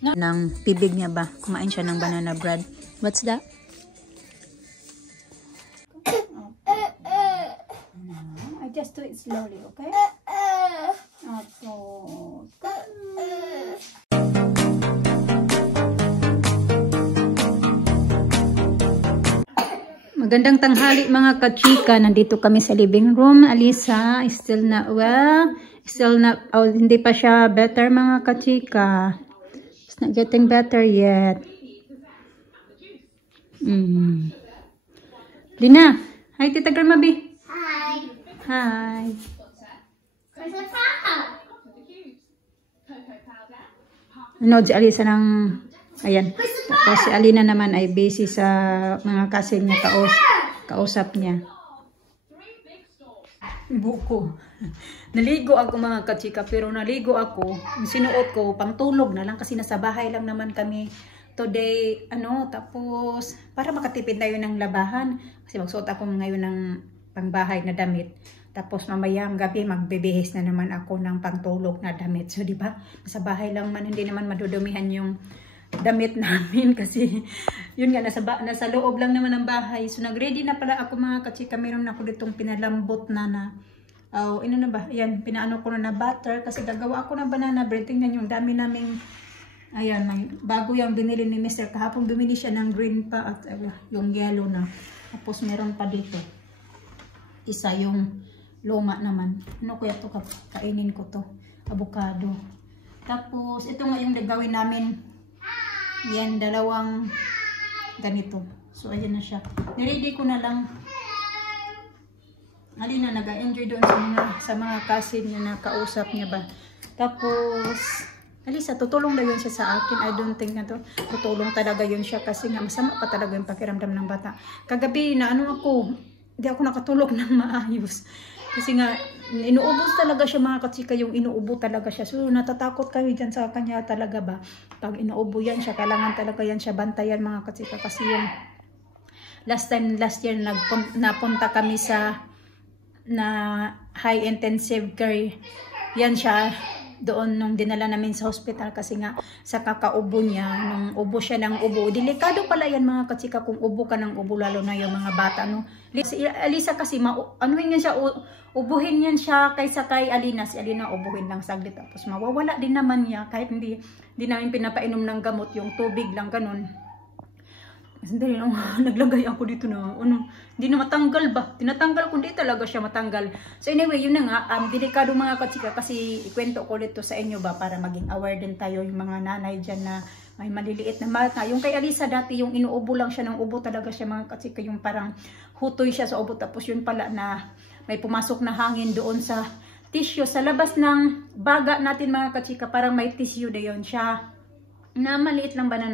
ng bibig niya ba. Kumain siya ng banana bread. What's that? I just do it slowly, okay? Magandang tanghali mga kachika. Nandito kami sa living room. Alisa is still not well. Hindi pa siya better mga kachika. It's not getting better yet. Lina, hi Tita Grandma B. Hi. Hi. Where's the papa? Ano, si Alisa ng... Ayan. Tapos si Alina naman ay busy sa mga kasin niya, kausap niya. Buko. Naligo ako mga kachika, pero naligo ako. Sinuot ko, pangtulog na lang kasi nasa bahay lang naman kami today. Tapos para makatipid na yun ng labahan. Kasi magsuot ako ngayon ng pangbahay na damit. Tapos mamayang gabi magbibihis na naman ako ng pangtulog na damit. So diba, nasa bahay lang man, hindi naman madudumihan yung damit namin kasi yun nga nasa loob lang naman ng bahay. So nagready na pala ako mga kachika. Meron ako ditong pinalambot na ano na ba? Ayan, pinaano ko na butter kasi gagawa ako ng banana bread. Tingnan yung dami naming ayan, bago yung binili ni Mr. Kahapon bumili siya ng green pa at yung yellow na. Tapos meron pa dito isa yung luma naman. Ano kaya to, kainin ko to? Avocado. Tapos ito nga yung gagawin namin. Yan, dalawang ganito. So, ayan na siya. Niready ko na lang. Alina, nag-enjoy doon sa mga kasin niya na kausap niya ba. Tapos, Alisa, tutulong na yun siya sa akin. I don't think na to. Tutulong talaga yun siya kasi nga masama pa talaga yung pakiramdam ng bata. Kagabi, hindi ako nakatulog ng maayos. Kasi nga, inuubos talaga siya mga kachika, yung inuubo talaga siya. So, natatakot kami dyan sa kanya talaga ba. Pag inuubo yan siya, kailangan talaga yan siya bantayan mga kachika. Kasi yung last year, napunta kami sa high intensive care. Yan siya, doon nung dinala namin sa hospital kasi nga sa kakaubo niya, nung ubo siya ng ubo. Delikado pala yan mga kachika kung ubo ka ng ubo, lalo na yung mga bata. No? Si Alisa kasi, anuhin yan siya, ubuhin yan siya kaysa kay Alina. Si Alina ubuhin lang saglit tapos mawawala din naman niya kahit hindi namin pinapainom ng gamot, yung tubig lang ganun. Sandali lang, naglagay ako dito na, hindi na matanggal ba? Tinatanggal ko, hindi talaga siya matanggal. So anyway, yun na nga, delikado mga kachika kasi ikwento ko dito sa inyo ba para maging aware din tayo yung mga nanay dyan na may maliliit na bata. Yung kay Alisa dati, yung inuubo lang siya ng ubo talaga siya mga kachika, yung parang hutoy siya sa ubo. Tapos yun pala na may pumasok na hangin doon sa tissue, sa labas ng baga natin mga kachika, parang may tissue na yun siya. Na maliit lang ba na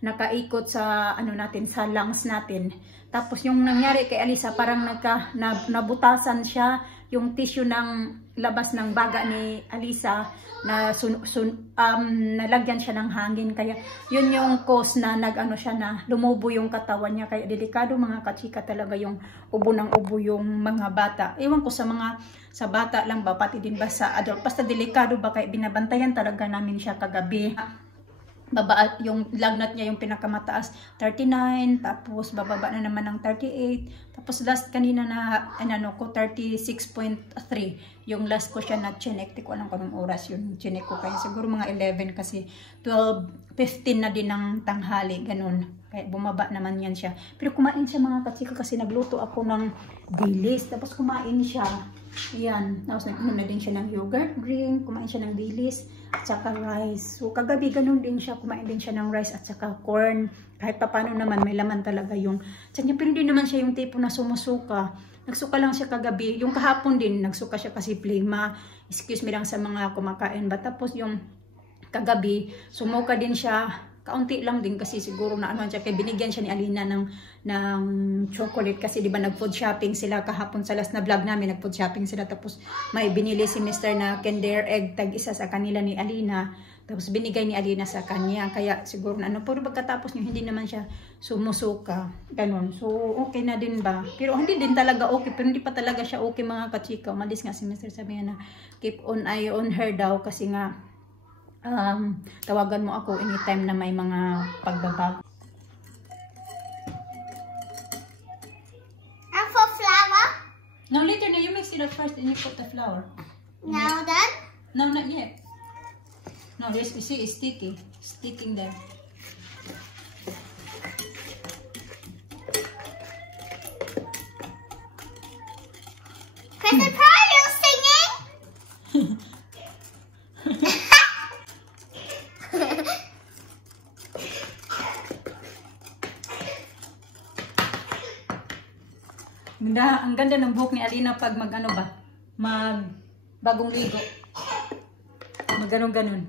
nakaikot sa natin, sa lungs natin. Tapos yung nangyari kay Alisa, parang nabutasan siya yung tissue ng labas ng baga ni Alisa na nalagyan siya ng hangin. Kaya yun yung cause na na lumubo yung katawan niya. Kaya delikado mga kachika talaga yung ubo ng ubo yung mga bata. Ewan ko sa bata lang ba, pati din ba sa adult. Basta delikado ba, kaya binabantayan talaga namin siya kagabi. Baba, yung lagnat niya yung pinakamataas 39, tapos bababa na naman ng 38, tapos last kanina na 36.3 yung last ko siya na chinek. Di ko alam kung anong oras yun chinek ko, kaya siguro mga 11 kasi 12:15 na din ng tanghali, ganun, kaya bumaba naman yan siya. Pero kumain siya mga kachika kasi nagluto ako ng dilis, tapos kumain siya. Ayan, tapos nag-inom na din siya ng yogurt drink, kumain siya ng dilis at saka rice. So kagabi ganun din siya, kumain din siya ng rice at saka corn. Kahit papano naman may laman talaga yung tiyan niya, pero hindi naman siya yung tipo na sumusuka. Nagsuka lang siya kagabi. Yung kahapon din nagsuka siya kasi plima. Excuse me lang sa mga kumakain ba. Tapos yung kagabi sumuka din siya. Kaunti lang din kasi siguro na siya, kaya binigyan siya ni Alina ng chocolate kasi di ba nag-food shopping sila kahapon sa last na vlog namin, nag-food shopping sila, tapos may binili si Mr. na Kinder Egg, tag-isa sa kanila ni Alina, tapos binigay ni Alina sa kanya, kaya siguro na pero pagkatapos niyo hindi naman siya sumusuka, ganun. So okay na din ba, pero hindi din talaga okay, pero hindi pa talaga siya okay mga kachika. Umalis nga si Mr. sabi na keep on eye on her daw kasi nga tawagan mo ako anytime na may mga pagbabago. And for flour? Now later na you mix it up first and you put the flour. Now then? No, not yet. No, this, you see, it's sticky. Sticking there. Christopher, are you singing? Ang ganda ng buhok ni Alina pag mag-ano ba? Bagong ligo. Mag-ganon-ganon.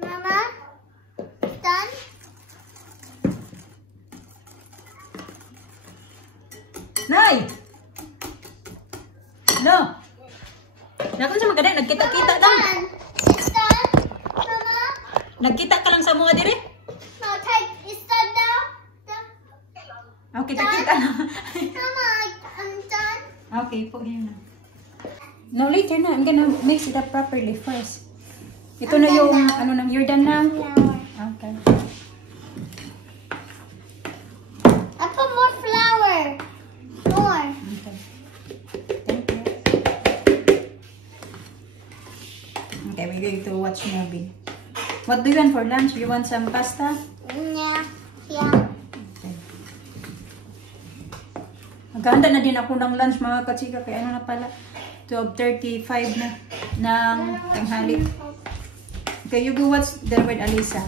Mama? Done? Nay! No! Nakon sa magaday, nagkita-kita lang. Done. It's done. Mama? Nagkita ka lang sa mga dire? No, take, it's done now. Okay, kita-kita lang. Mama, I'm done. Okay, put here na. No, later na. I'm gonna mix it up properly first. Ito I'm na done yung, now. ano na, you're done now? Flour. Okay. I put more flour. More. Okay. Thank you. Okay, we're going to watch movie. What do you want for lunch? You want some pasta? Yeah. Yeah. Okay. Magkahanda na din ako ng lunch mga katsika. Kaya ano na pala? 12:35 na ng tanghali. Okay, you go watch there with Alisa.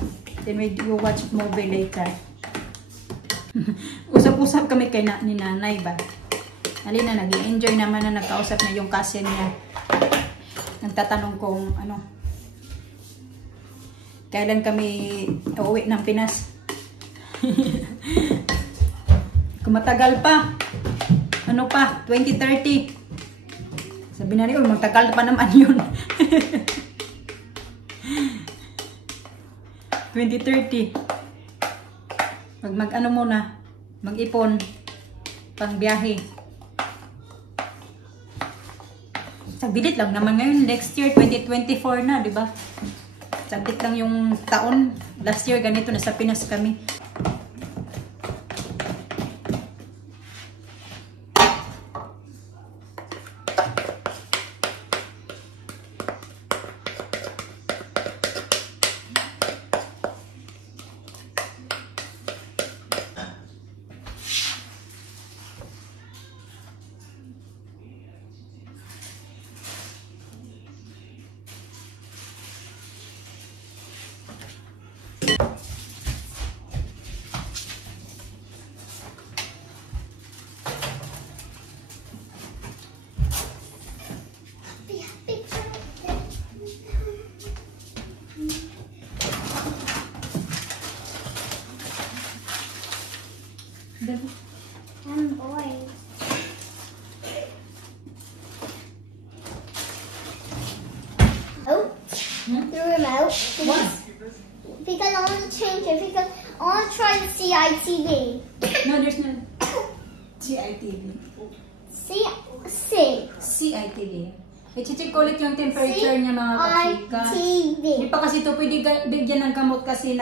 Then we go watch movie later. Usap-usap kami kay ni nanay ba? Alina, nag-enjoy naman na nagkausap na yung cousin niya. Nagtatanong kung ano, kailan kami uuwi ng Pinas. Kung matagal pa, ano pa, 2030. Sabi na rin, magtagal pa naman yun. 2030. Mag-ano muna, mag-ipon, pang biyahe. Sagbilit lang naman ngayon, next year, 2024 na, di ba? Saglit lang yung taon. Last year, ganito, nasa Pinas kami. I'm bored. Oh, the remote. What? Because I want to change it. Because I want to try the CITV. No, there's no CITV. CITV. I-check ulit yung temperature niya mga kachika. CITV. Hindi pa kasi ito pwede bigyan ng gamot kasi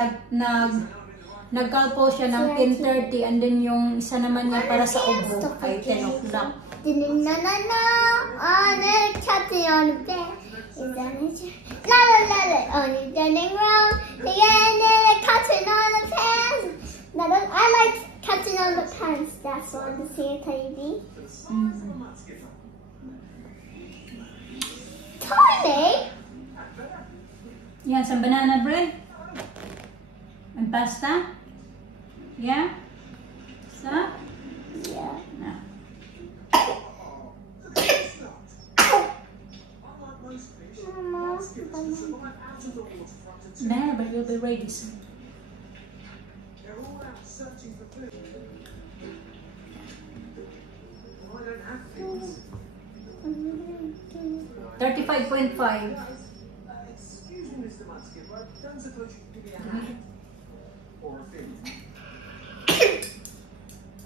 nagkalpo siya ng 10:30 and then yung isa naman niya para sa ubo ay 10 o'clock. Na-na-na-na. On a catty on the bed. Is that it? La-la-la-la. On your dining room. Again, a cutting on the pants. I like cutting on the pants. That's what the CITV. Tiny. Yan, some banana bread. And pasta. Yeah? Sa? Yeah. No. Nah, but you'll be ready soon. 35.5. Excuse me, Mr. Matsky, but I don't suppose you could give me a hand or a fin.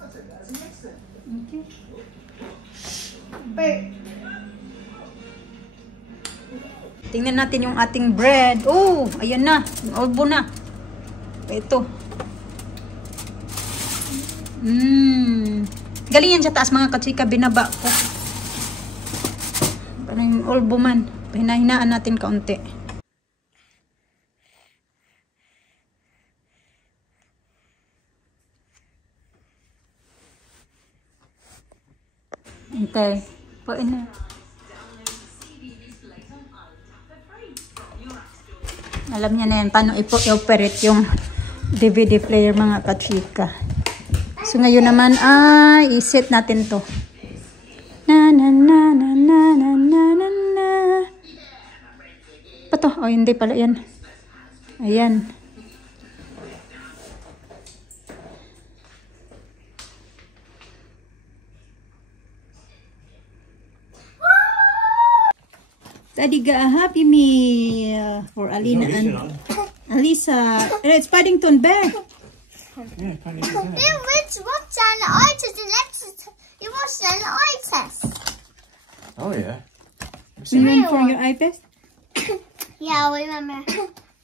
I'll take that as a yes then. Okay. Bert. Tingnan natin yung ating bread. Oh, ayan na. Ulbo na. Ito. Galing yan sa taas mga katsika. Binaba ko. Parang yung ulbo man. Hinahinaan natin kaunti. Okay. Pain na. Alam niya na yan paano i-operate yung DVD player mga kachika. So ngayon naman ay i-set natin to. Na na na na na na na na na. Pato? Oh, hindi pala yan. Ayan. Daddy got a happy meal for Alina and Alisa. It's Paddington Bear. You Yeah, watched an eye test and you watched an eye test. Oh yeah. You went for your eye test? Yeah, I remember.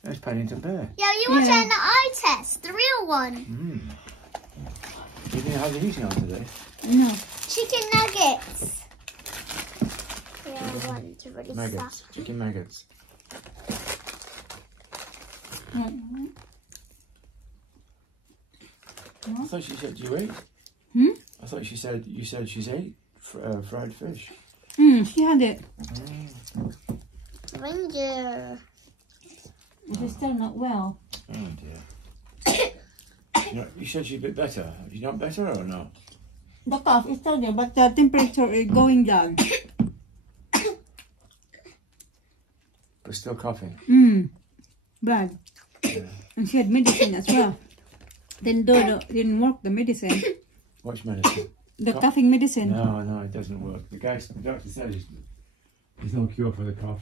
That's Paddington Bear. Yeah, you watched an eye test, the real one. You didn't have the heating on today. No. Chicken nuggets. Yeah, I wanted to really Maggots. Chicken maggots. I thought she said you ate. I thought you said she's ate fried fish. She had it. Ranger. She's still not well. Oh dear. You said she's a bit better. Is she not better or not? The cough is still there, but the temperature is going down. But still coughing. Bad. Yeah. And she had medicine as well. Then didn't work the medicine. Which medicine? The coughing medicine. No, it doesn't work. The doctor said there's no cure for the cough.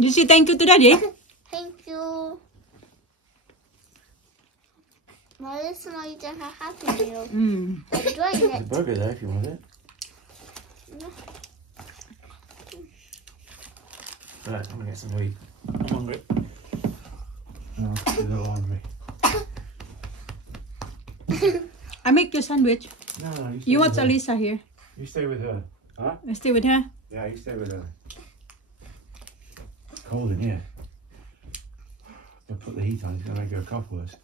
You say thank you to Daddy? Thank you. Well, this is why you don't have Happy Meal. Enjoying There's a it. burger there if you want it. Right, I'm gonna get some wheat. I'm hungry. No, I'm a little hungry. I make you sandwich. No, You stay watch with her. Alisa here. You stay with her. Huh? I stay with her. Yeah, you stay with her. It's cold in here. If I put the heat on, it's gonna make her cough worse.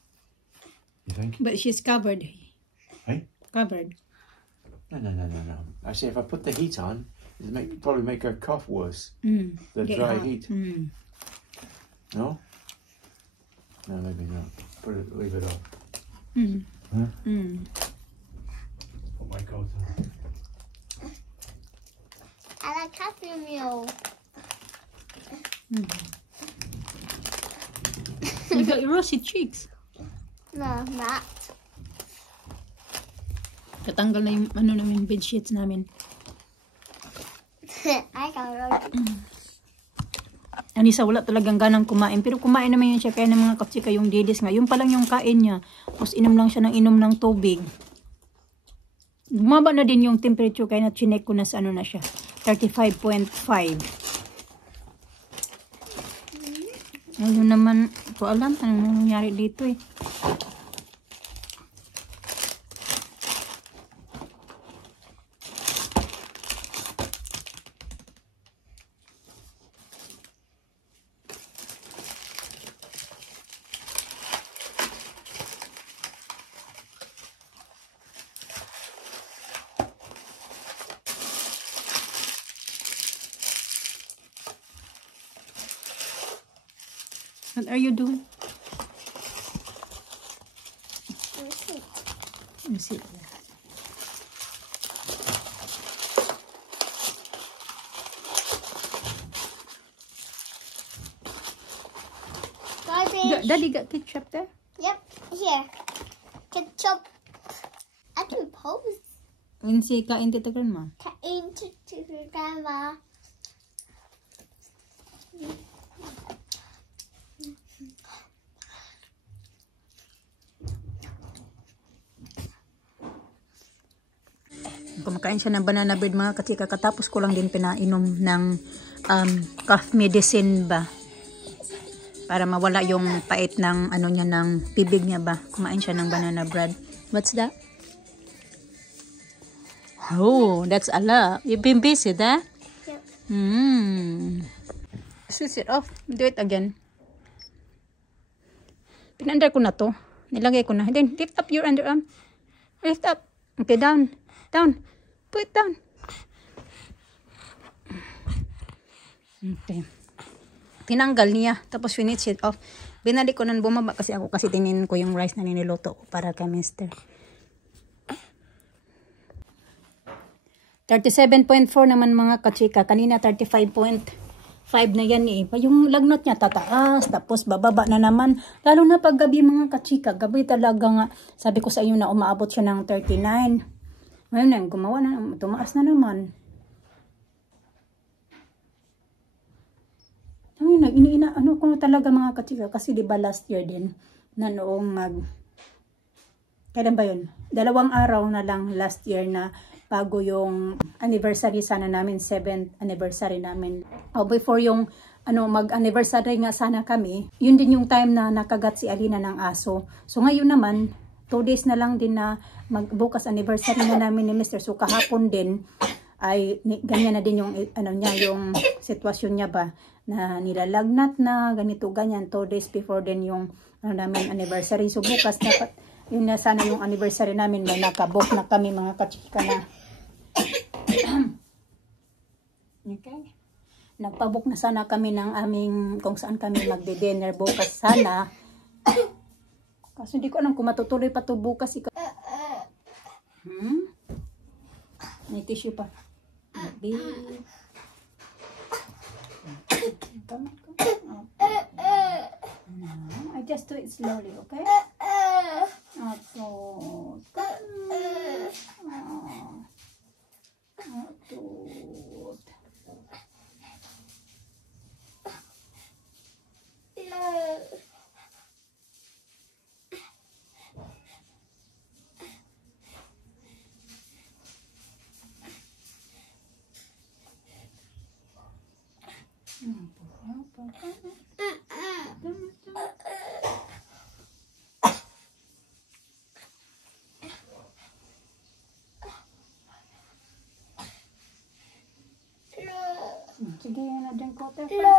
You think? But she's covered. Hey? Covered. No. I say if I put the heat on, it'll probably make her cough worse. The Get dry hot. heat. No? No, maybe not. Leave it off. Huh? Put my coat on. I like Happy Meal. You got rosy cheeks. No, not. Katanggal na yung namin bed sheets namin. I got rosy. Anissa, wala talagang ganang kumain. Pero kumain naman yun siya. Kaya ng mga katsika yung didis nga. Yung pa lang yung kain niya. Tapos inom lang siya ng inom ng tubig. Bumaba na din yung temperature. Kaya na-chinek ko na sa ano na siya. 35.5. Ayun naman. Ito alam. Anong nangyari dito eh. What are you doing? Let me see. Garbage. Daddy got ketchup there? Yep, here. Ketchup. I can pose. Yun si kain tita grandma. Kain to grandma. Kumakain siya ng banana bread mga kachika. Katapos ko lang din pinainom ng cough medicine ba. Para mawala yung pait ng ano niya, ng bibig niya ba. Kumain siya ng banana bread. What's that? Oh, that's a lot. You've been busy, that? Yep. Switch it off. Do it again. Pinandar ko na to. Nilagay ko na. Then, lift up your underarm. Lift up. Okay, down. Down. Put it down. Okay. Tinanggal niya. Tapos finish it off. Binalik ko na bumaba kasi ako. Kasi tinin ko yung rice na niniluto ko para kay Mister. 37.4 naman mga kachika. Kanina 35.5 na yan eh. Yung lagnat niya tataas. Tapos bababa na naman. Lalo na pag gabi mga kachika. Gabi talaga nga. Sabi ko sa inyo na umaabot siya ng 39. Ngayon na gumawa na. Tumaas na naman. Ano ko talaga mga kachika. Kasi diba last year din. Na noong kailan ba yun? 2 araw na lang last year na bago yung anniversary sana namin, 7th anniversary namin. Before yung mag-anniversary nga sana kami, yun din yung time na nakagat si Alina ng aso. So ngayon naman, 2 days na lang din na magbukas anniversary na namin ni Mr. So kahapon din ay ganyan na din yung yung sitwasyon niya ba na nilalagnat na ganito ganyan 2 days before din yung namin anniversary. So bukas dapat yun na sana yung anniversary namin, may nakabook na kami mga kachika na. Okay. Nagpabook na sana kami ng aming kung saan kami magde-dinner bukas sana. Kasi hindi ko alam kung matutuloy pa to bukas. May tissue pa. I just do it slowly, okay? Sige, yan na dyan ko. No.